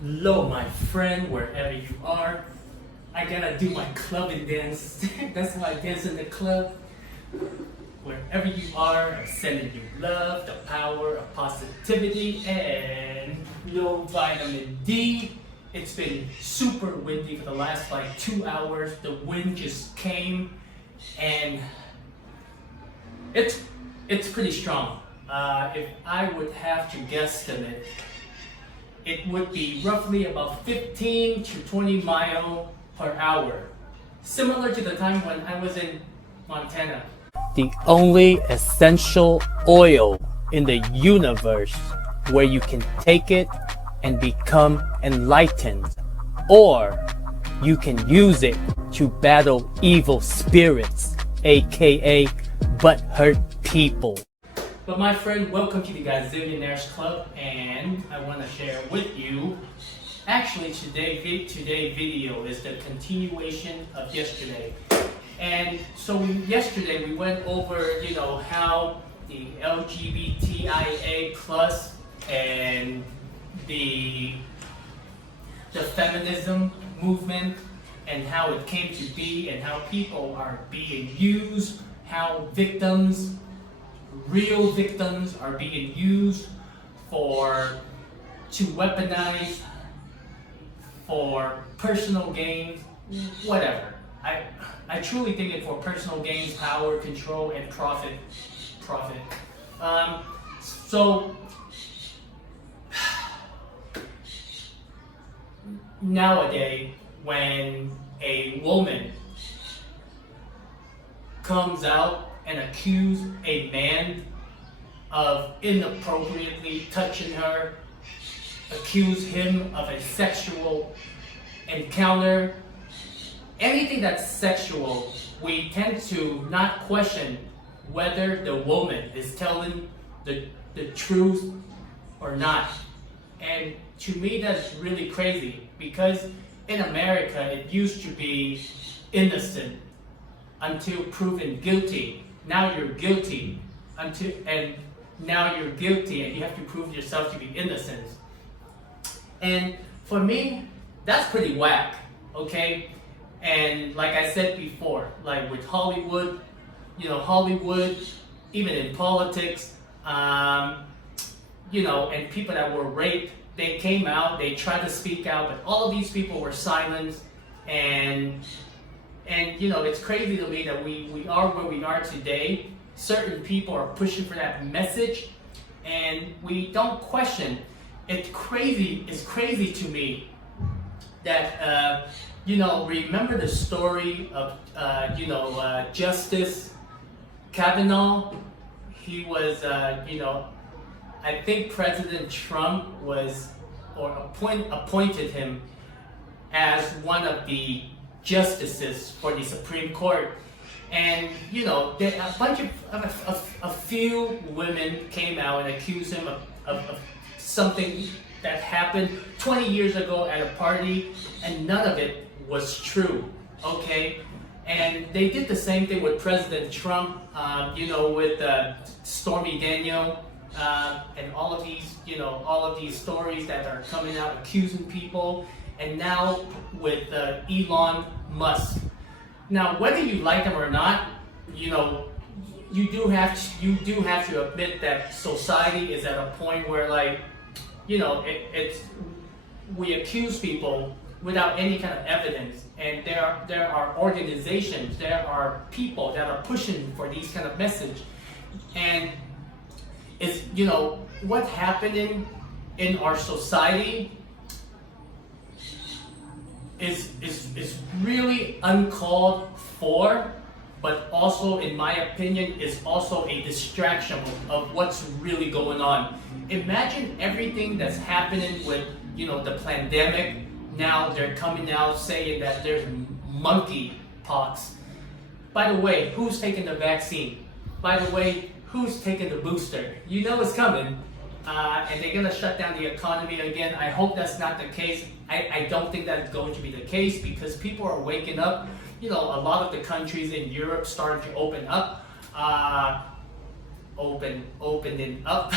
Hello, my friend, wherever you are. I gotta do my clubbing dance. That's how I dance in the club. Wherever you are, I'm sending you love, the power of positivity, and no vitamin D. It's been super windy for the last like 2 hours. The wind just came, and it's pretty strong. If I would have to guesstimate, it would be roughly about 15 to 20 mile per hour, similar to the time when I was in Montana. The only essential oil in the universe where you can take it and become enlightened, or you can use it to battle evil spirits, aka butthurt people. But my friend, welcome to the Gazillionaires Club, and I want to share with you. Actually, today video is the continuation of yesterday. And so yesterday we went over, how the LGBTIA plus and the feminism movement and how it came to be and how people are being used, how real victims are being used to weaponize for personal gains, whatever. I truly think it for personal gains, power, control, and profit. So nowadays, when a woman comes out and accuse a man of inappropriately touching her, accuse him of a sexual encounter, anything that's sexual, we tend to not question whether the woman is telling the truth or not. And to me, that's really crazy, because in America, it used to be innocent until proven guilty. Now you're guilty and you have to prove yourself to be innocent. And for me, that's pretty whack, okay? And like I said before, like with Hollywood, even in politics, and people that were raped, they came out, they tried to speak out, but all of these people were silenced. And it's crazy to me that we are where we are today. Certain people are pushing for that message, and we don't question. It's crazy to me that, remember the story of, Justice Kavanaugh? He was, I think President Trump appointed him as one of the justices for the Supreme Court. And a few women came out and accused him of something that happened 20 years ago at a party, and none of it was true, okay? And they did the same thing with President Trump, with Stormy Daniel, and all of these stories that are coming out accusing people, and now with Elon Musk. Now, whether you like him or not, you do have to admit that society is at a point where, like, we accuse people without any kind of evidence, and there are organizations, there are people that are pushing for these kind of message, and it's what's happening in our society is really uncalled for, but also, in my opinion, is also a distraction of what's really going on. Imagine everything that's happening with, the pandemic. Now they're coming out saying that there's monkey pox. By the way, who's taking the vaccine? By the way, who's taking the booster? You know it's coming. And they're gonna shut down the economy again. I hope that's not the case. I don't think that's going to be the case, because people are waking up. A lot of the countries in Europe starting to open up. opening up.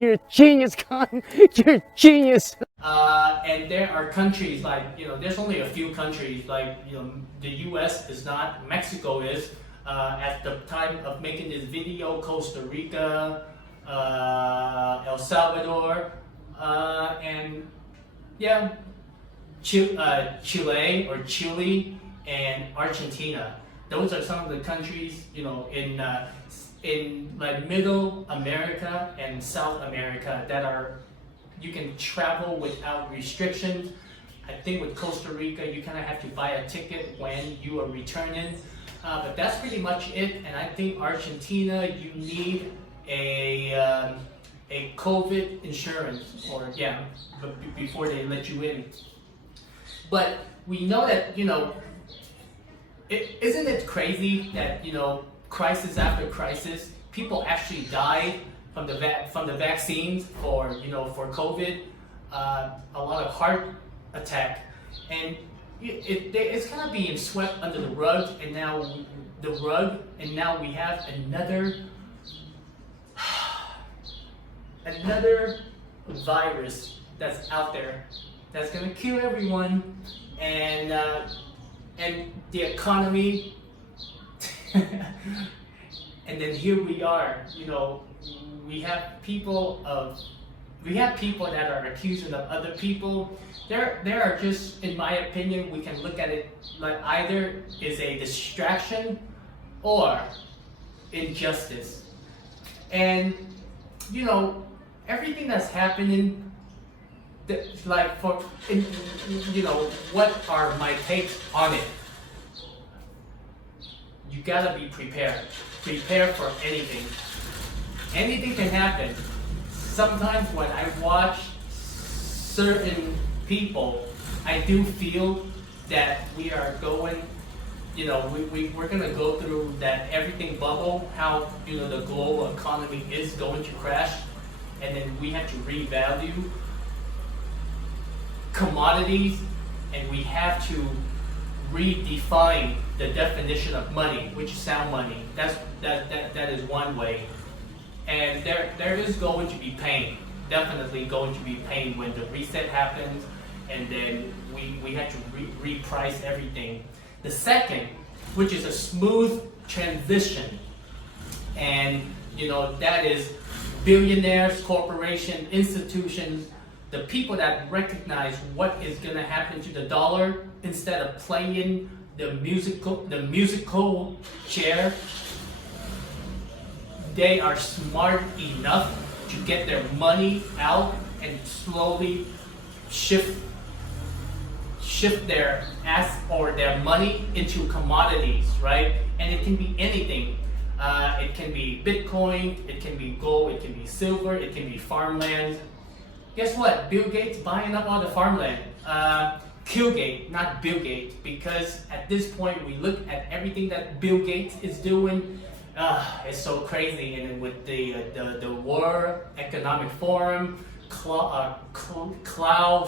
You're a genius, Con. You're a genius. And there are countries like, there's only a few countries like, the US is not, Mexico is. At the time of making this video, Costa Rica, El Salvador, and yeah, Chile, and Argentina. Those are some of the countries, in like Middle America and South America that are you can travel without restrictions. I think with Costa Rica, you kind of have to buy a ticket when you are returning. But that's pretty much it. And I think Argentina, you need a COVID insurance, or before they let you in. But we know that isn't it crazy that crisis after crisis, people actually died from the vaccines for COVID, a lot of heart attack, and it's kind of being swept under the rug, and now we have another virus that's out there that's gonna kill everyone, and the economy. And then here we are, we have people that are accusing of other people. There are just, in my opinion, we can look at it like either is a distraction or injustice. And everything that's happening, what are my takes on it? You gotta be prepared. Prepare for anything. Anything can happen. Sometimes when I watch certain people, I do feel that we are going, we're gonna go through that everything bubble, how the global economy is going to crash, and then we have to revalue commodities, and we have to redefine the definition of money, which is sound money. That is one way. And there is going to be pain, definitely going to be pain when the reset happens, and then we have to reprice everything. The second, which is a smooth transition, and that is billionaires, corporations, institutions, the people that recognize what is going to happen to the dollar, instead of playing the musical chair, they are smart enough to get their money out and slowly shift their their money into commodities, right? And it can be anything. It can be Bitcoin, it can be gold, it can be silver, it can be farmland. Guess what? Bill Gates buying up all the farmland. Killgate, not Bill Gates, because at this point we look at everything that Bill Gates is doing. It's so crazy, and with the World Economic Forum, Klaus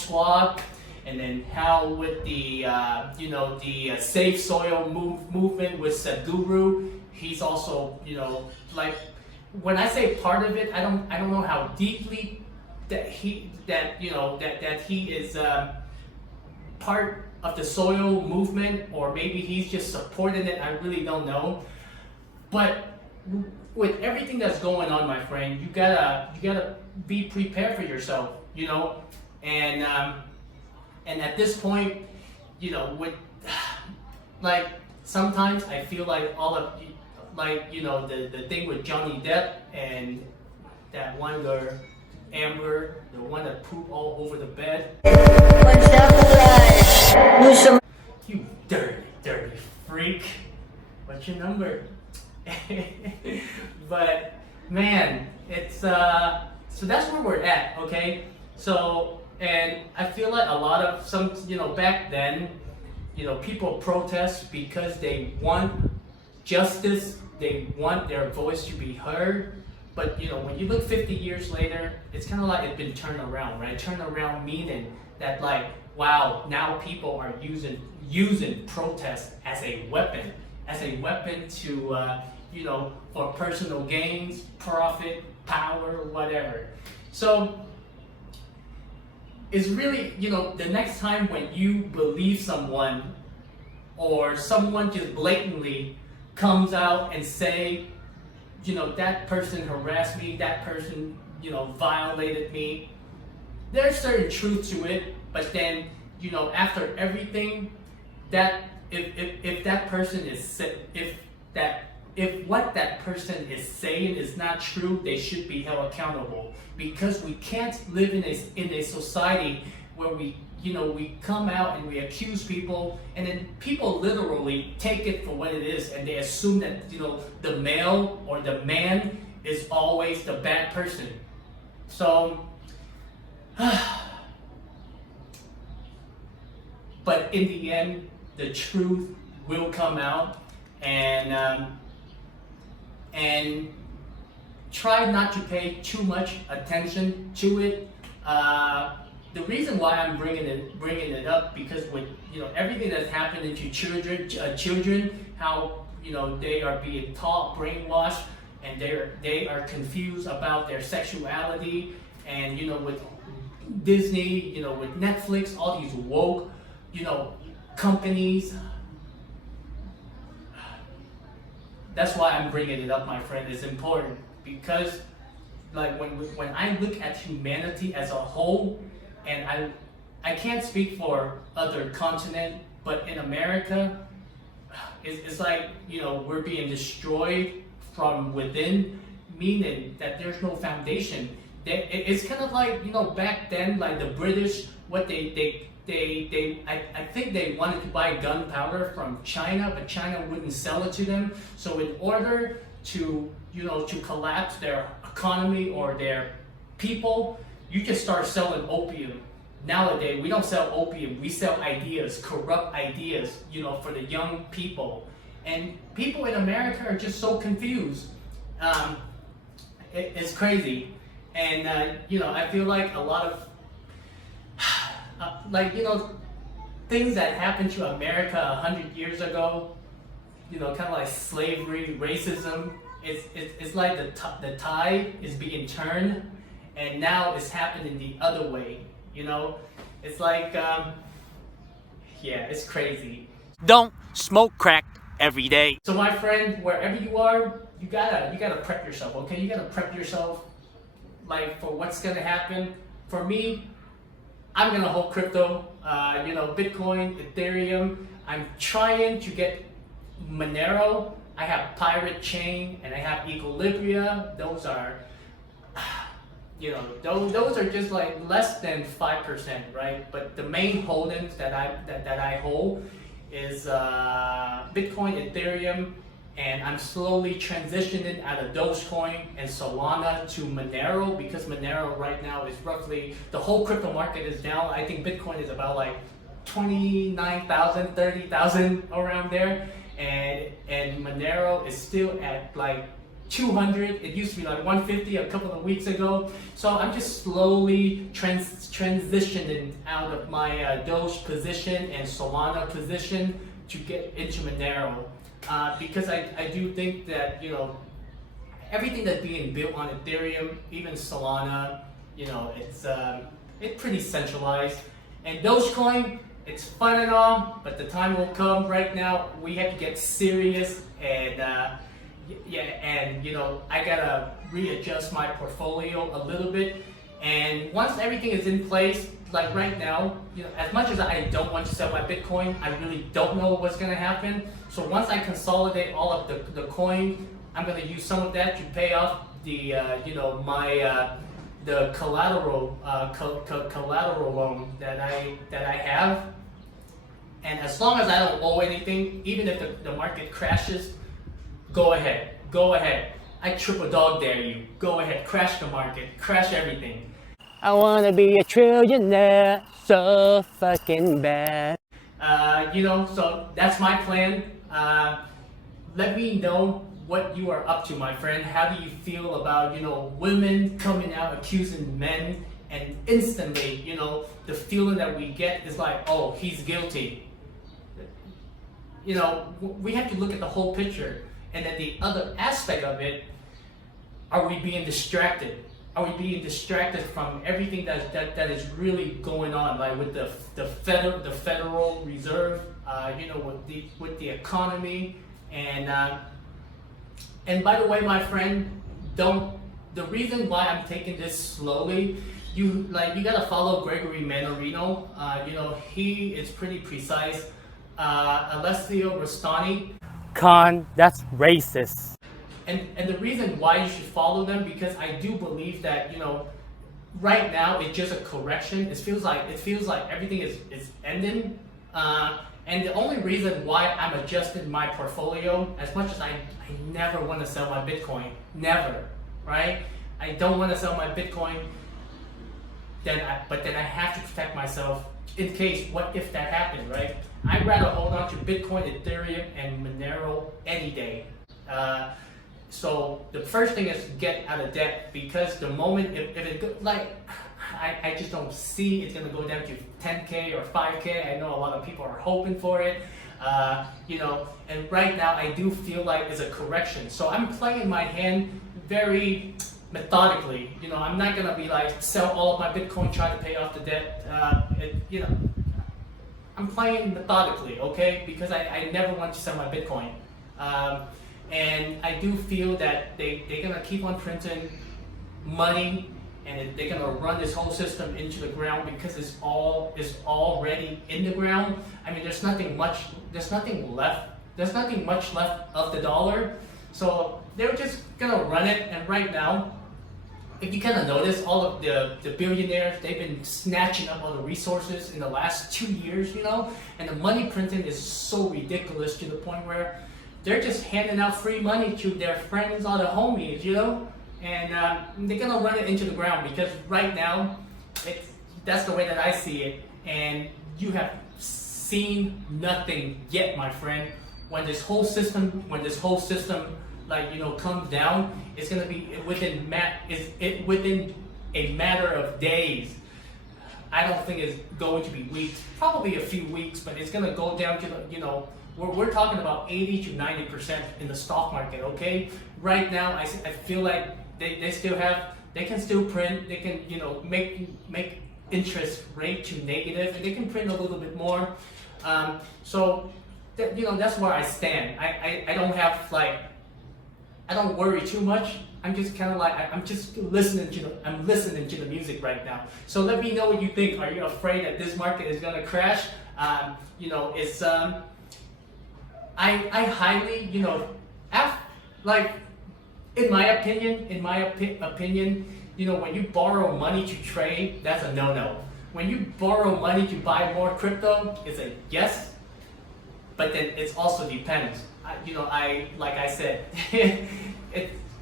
Schwab, and then how with the Safe Soil movement with Sadhguru, he's also like, when I say part of it, I don't know how deeply that he is part of the soil movement, or maybe he's just supporting it. I really don't know. But with everything that's going on, my friend, you gotta be prepared for yourself, and at this point, with like sometimes I feel like all of the thing with Johnny Depp and that one girl, Amber, the one that pooped all over the bed. You dirty freak. What's your number? But man, it's so that's where we're at, okay? So, and I feel like a lot of back then, people protest because they want justice, they want their voice to be heard. But when you look 50 years later, it's kind of like it's been turned around, right? Turned around meaning that, like, wow, now people are using protest as a weapon to for personal gains, profit, power, whatever. So it's really, the next time when you believe someone or someone just blatantly comes out and say, that person harassed me, that person, violated me, there's certain truth to it, but then, after everything, that if that person is if what that person is saying is not true, they should be held accountable, because we can't live in a society where we come out and we accuse people, and then people literally take it for what it is, and they assume that the male or the man is always the bad person. So but in the end, the truth will come out, and try not to pay too much attention to it. The reason why I'm bringing it up, because with everything that's happening to children, how they are being taught, brainwashed, and they are confused about their sexuality, and with Disney, with Netflix, all these woke companies. That's why I'm bringing it up, my friend. It's important because, like, when I look at humanity as a whole, and I can't speak for other continent, but in America, it's like we're being destroyed from within, meaning that there's no foundation. It's kind of like back then, like the British, what I think they wanted to buy gunpowder from China, but China wouldn't sell it to them. So in order to collapse their economy or their people, you just start selling opium. Nowadays, we don't sell opium, we sell ideas, corrupt ideas, for the young people. And people in America are just so confused. It's crazy. And, I feel like a lot of things that happened to America 100 years ago, kind of like slavery, racism, it's like the tide is being turned, and now it's happening the other way. It's like, it's crazy. Don't smoke crack every day. So my friend, wherever you are, you gotta prep yourself, okay? You gotta prep yourself, like, for what's gonna happen. For me, I'm gonna hold crypto, Bitcoin, Ethereum. I'm trying to get Monero. I have Pirate Chain and I have Equilibria. Those are, those are just like less than 5%, right? But the main holdings that I hold is Bitcoin, Ethereum, and I'm slowly transitioning out of Dogecoin and Solana to Monero, because Monero right now is roughly, the whole crypto market is down. I think Bitcoin is about like 29,000, 30,000 around there, and Monero is still at like 200. It used to be like 150 a couple of weeks ago. So I'm just slowly transitioning out of my Doge position and Solana position to get into Monero. Because I do think that everything that's being built on Ethereum, even Solana, it's pretty centralized. And Dogecoin, it's fun and all, but the time will come. Right now, we have to get serious, and I gotta readjust my portfolio a little bit. And once everything is in place, like right now, as much as I don't want to sell my Bitcoin, I really don't know what's gonna happen. So once I consolidate all of the coin, I'm gonna use some of that to pay off the the collateral loan that I have. And as long as I don't owe anything, even if the market crashes, go ahead. I triple dog dare you. Go ahead, crash the market, crash everything. I wanna be a trillionaire so fucking bad. So that's my plan. Let me know what you are up to, my friend. How do you feel about, women coming out accusing men, and instantly, the feeling that we get is like, oh, he's guilty. We have to look at the whole picture. And then the other aspect of it, are we being distracted? Are we being distracted from everything that is really going on, like with the Federal Reserve, with the economy, and by the way, my friend, the reason why I'm taking this slowly, you gotta follow Gregory Mannarino. He is pretty precise. Alessio Rastani. Con, that's racist. And the reason why you should follow them, because I do believe that right now it's just a correction. It feels like everything is ending. And the only reason why I'm adjusting my portfolio, as much as I never want to sell my Bitcoin, never, right? I don't want to sell my Bitcoin. But then I have to protect myself in case, what if that happened, right? I'd rather hold on to Bitcoin, Ethereum, and Monero any day. So the first thing is to get out of debt, because the moment if it I just don't see it's gonna go down to 10K or 5K. I know a lot of people are hoping for it, and right now I do feel like it's a correction. So I'm playing my hand very methodically. I'm not gonna be like sell all of my Bitcoin, try to pay off the debt. I'm playing methodically, okay? Because I never want to sell my Bitcoin. And I do feel that they're gonna keep on printing money, and they're gonna run this whole system into the ground, because it's already in the ground. I mean, there's nothing much left of the dollar. So they're just gonna run it. And right now, if you kind of notice, all of the billionaires, they've been snatching up all the resources in the last 2 years, and the money printing is so ridiculous to the point where they're just handing out free money to their friends or their homies, and they're gonna run it into the ground, because right now, that's the way that I see it. And you have seen nothing yet, my friend. When this whole system comes down, it's gonna be within a matter of days. I don't think it's going to be weeks, probably a few weeks, but it's gonna go down to we're talking about 80 to 90% in the stock market. Okay, right now I feel like they can still print, they can make interest rate to negative, and they can print a little bit more. So that's where I stand. I don't have I don't worry too much. I'm just kind of I'm just listening to the music right now. So let me know what you think. Are you afraid that this market is gonna crash? It's I highly in my opinion, when you borrow money to trade, that's a no-no. When you borrow money to buy more crypto, it's a yes, but then it also depends. Like I said,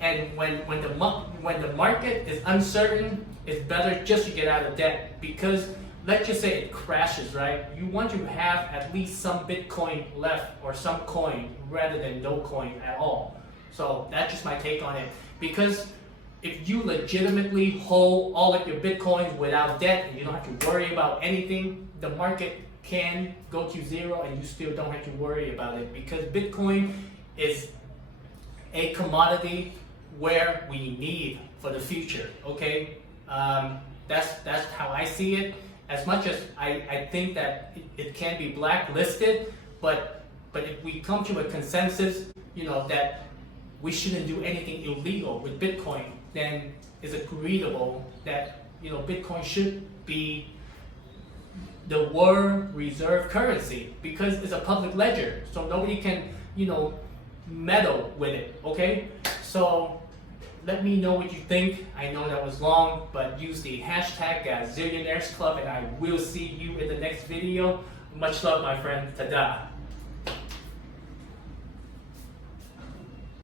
and when the market is uncertain, it's better just to get out of debt, because let's just say it crashes, right? You want to have at least some Bitcoin left, or some coin, rather than no coin at all. So that's just my take on it. Because if you legitimately hold all of your Bitcoins without debt, and you don't have to worry about anything, the market can go to zero and you still don't have to worry about it, because Bitcoin is a commodity where we need for the future. Okay, that's how I see it. As much as I think that it can be blacklisted, but if we come to a consensus, that we shouldn't do anything illegal with Bitcoin, then it's agreeable that Bitcoin should be the world reserve currency, because it's a public ledger, so nobody can meddle with it. Okay, so let me know what you think. I know that was long, but use the hashtag #GazillionairesClub, and I will see you in the next video. Much love, my friend. Tada.